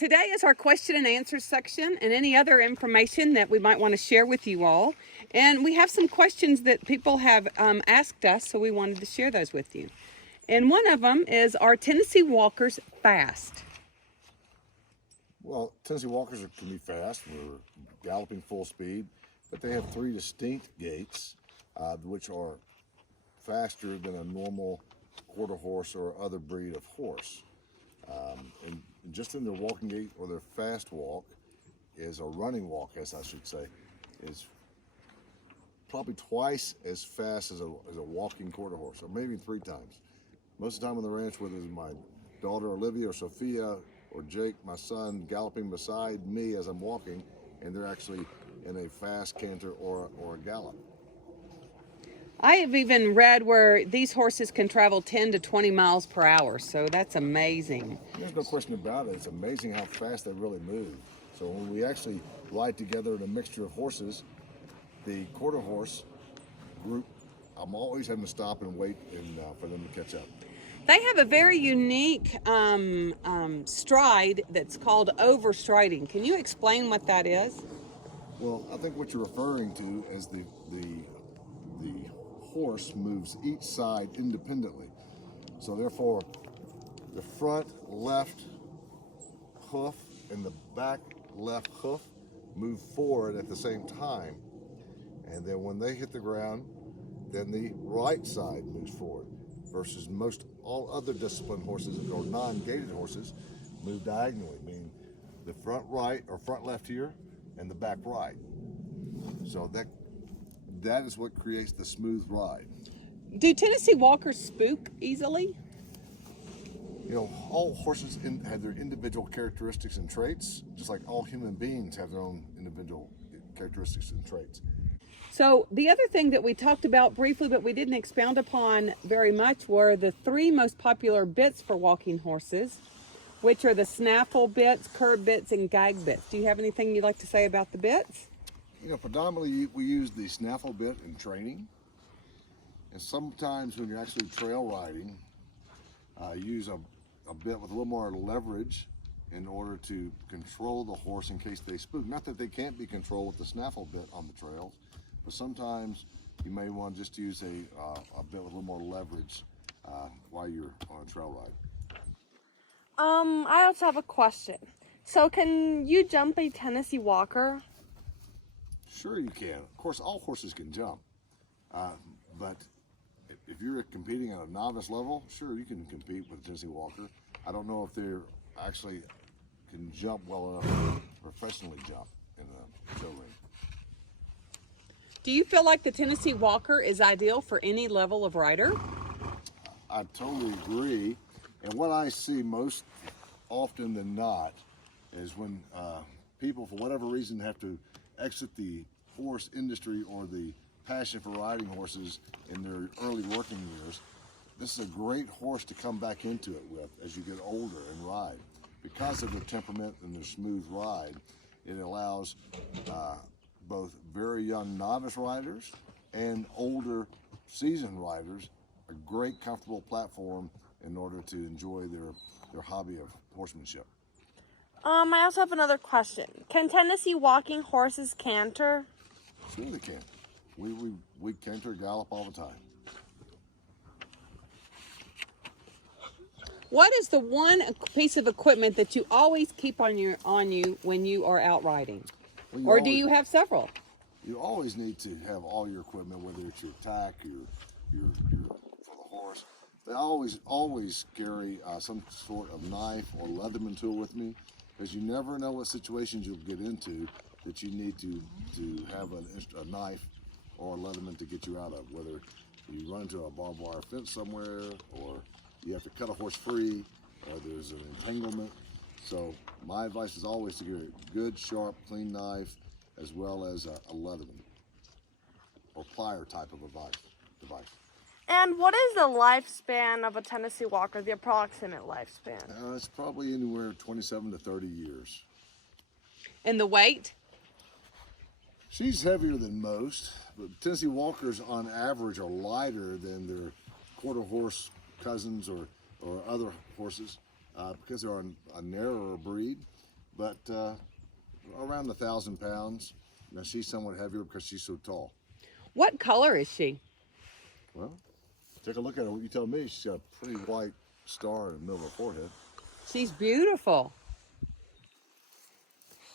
today is our question and answer section and any other information that we might want to share with you all. And we have some questions that people have asked us, so we wanted to share those with you. And one of them is, are Tennessee Walkers fast? Well, Tennessee Walkers can be fast. We're galloping full speed, but they have three distinct gaits, which are faster than a normal quarter horse or other breed of horse. And just in their walking gait or their fast walk is a running walk, as I should say, is probably twice as fast as a walking quarter horse, or maybe 3 times. Most of the time on the ranch, whether it's my daughter Olivia or Sophia or Jake, my son, galloping beside me as I'm walking, and they're actually in a fast canter or a gallop. I have even read where these horses can travel 10 to 20 miles per hour, so that's amazing. There's no question about it. It's amazing how fast they really move. So when we actually ride together in a mixture of horses, the quarter horse group, I'm always having to stop and wait for them to catch up. They have a very unique stride that's called overstriding. Can you explain what that is? Well, I think what you're referring to is the horse moves each side independently. So therefore, the front left hoof and the back left hoof move forward at the same time. And then when they hit the ground, then the right side moves forward, versus most all other disciplined horses or non-gated horses move diagonally, meaning the front right or front left here and the back right. So that is what creates the smooth ride. Do Tennessee Walkers spook easily? You know, all horses have their individual characteristics and traits, just like all human beings have their own individual characteristics and traits. So the other thing that we talked about briefly, but we didn't expound upon very much, were the 3 most popular bits for walking horses, which are the snaffle bits, curb bits, and gag bits. Do you have anything you'd like to say about the bits? You know, predominantly we use the snaffle bit in training, and sometimes when you're actually trail riding, use a bit with a little more leverage in order to control the horse in case they spook. Not that they can't be controlled with the snaffle bit on the trails, but sometimes you may want to just use a bit with a little more leverage while you're on a trail ride. I also have a question. So can you jump a Tennessee Walker? Sure you can. Of course, all horses can jump, but if you're competing at a novice level, sure you can compete with a Tennessee Walker. I don't know if they're actually can jump well enough to professionally jump in a show ring. Do you feel like the Tennessee Walker is ideal for any level of rider? I totally agree. And what I see most often than not is when people, for whatever reason, have to exit the horse industry or the passion for riding horses in their early working years, this is a great horse to come back into it with as you get older and ride. Because of their temperament and their smooth ride, it allows both very young novice riders and older seasoned riders a great comfortable platform in order to enjoy their hobby of horsemanship. I also have another question. Can Tennessee walking horses canter? Sure they can. We canter gallop all the time. What is the one piece of equipment that you always keep on you when you are out riding? Well, Or do you have several? You always need to have all your equipment, whether it's your tack, your for the horse. They always carry some sort of knife or Leatherman tool with me, because you never know what situations you'll get into that you need to have a knife or a Leatherman to get you out of, whether you run into a barbed wire fence somewhere, or you have to cut a horse free, or there's an entanglement. So my advice is always to get a good, sharp, clean knife, as well as a Leatherman or plier type of device. And what is the lifespan of a Tennessee Walker, the approximate lifespan? It's probably anywhere 27 to 30 years. And the weight? She's heavier than most, but Tennessee Walkers on average are lighter than their quarter horse cousins or other horses because they're a narrower breed. but around 1,000 pounds. Now she's somewhat heavier because she's so tall. What color is she? Well, take a look at her. You tell me. She's got a pretty white star in the middle of her forehead. She's beautiful.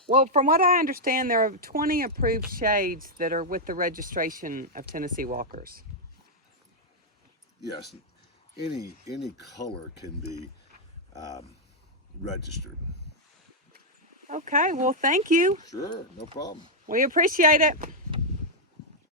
Well, from what I understand, there are 20 approved shades that are with the registration of Tennessee Walkers. Yes, any color can be registered. Okay, well, thank you. Sure, no problem. We appreciate it.